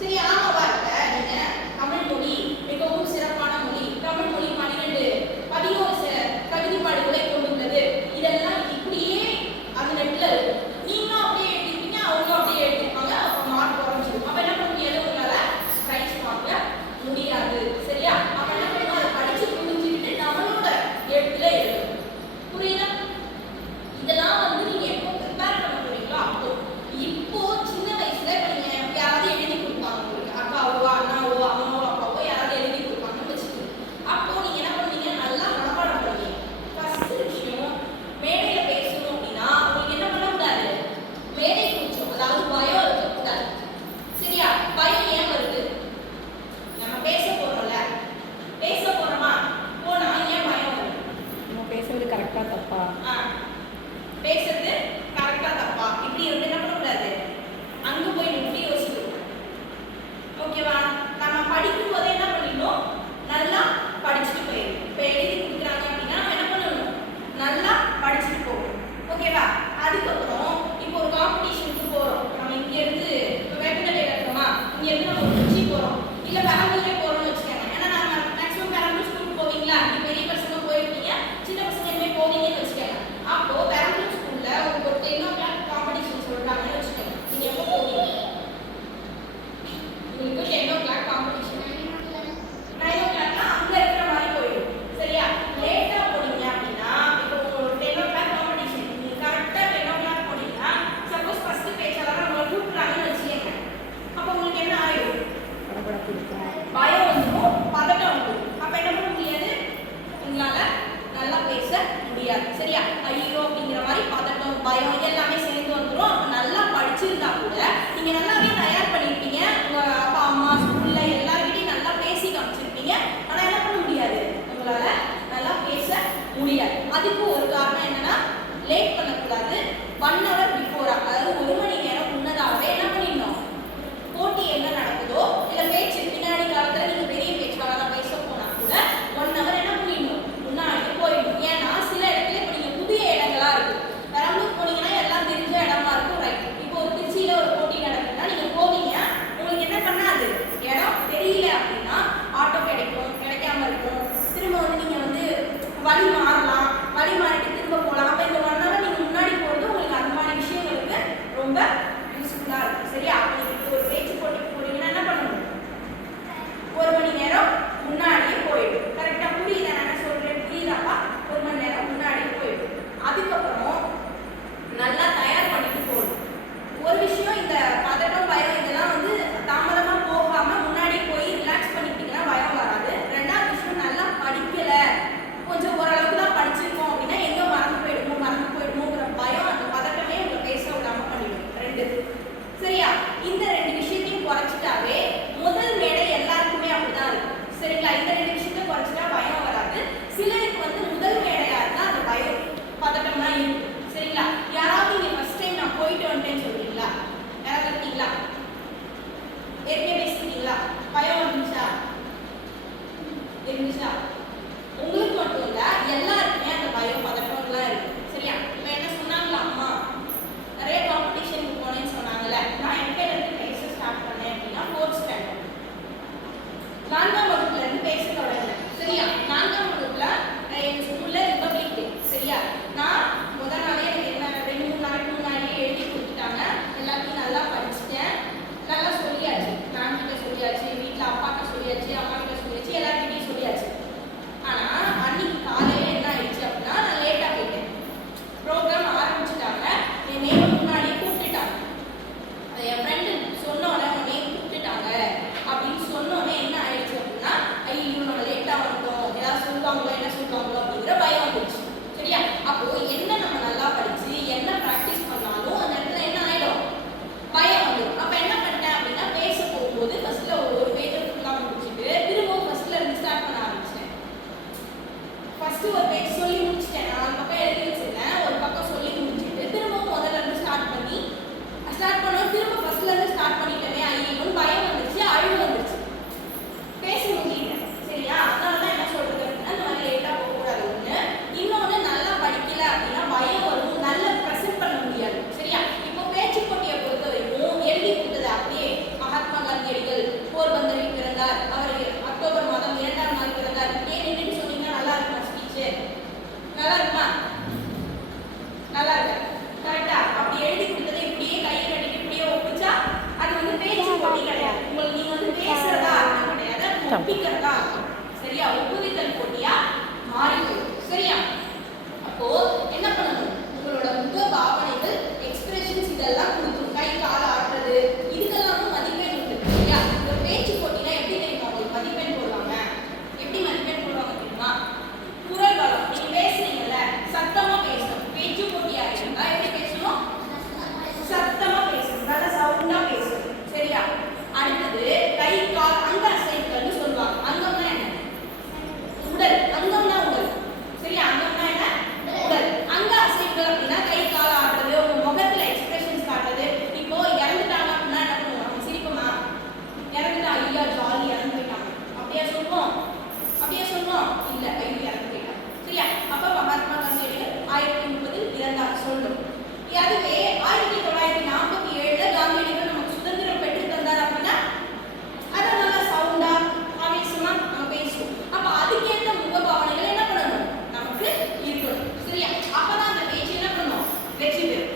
So yeah. நீங்கள் நல்லாவே தயார் பண்ணியிருப்பீங்க உங்கள் அப்பா அம்மா ஸ்கூலில் எல்லாருக்கிட்டையும் நல்லா பேசி காமிச்சிருப்பீங்க. ஆனால் என்ன பண்ண முடியாது? உங்களால் நல்லா பேச முடியாது. அதுக்கும் ஒரு காரணம் என்னன்னா லேட் பண்ணக்கூடாது. One hour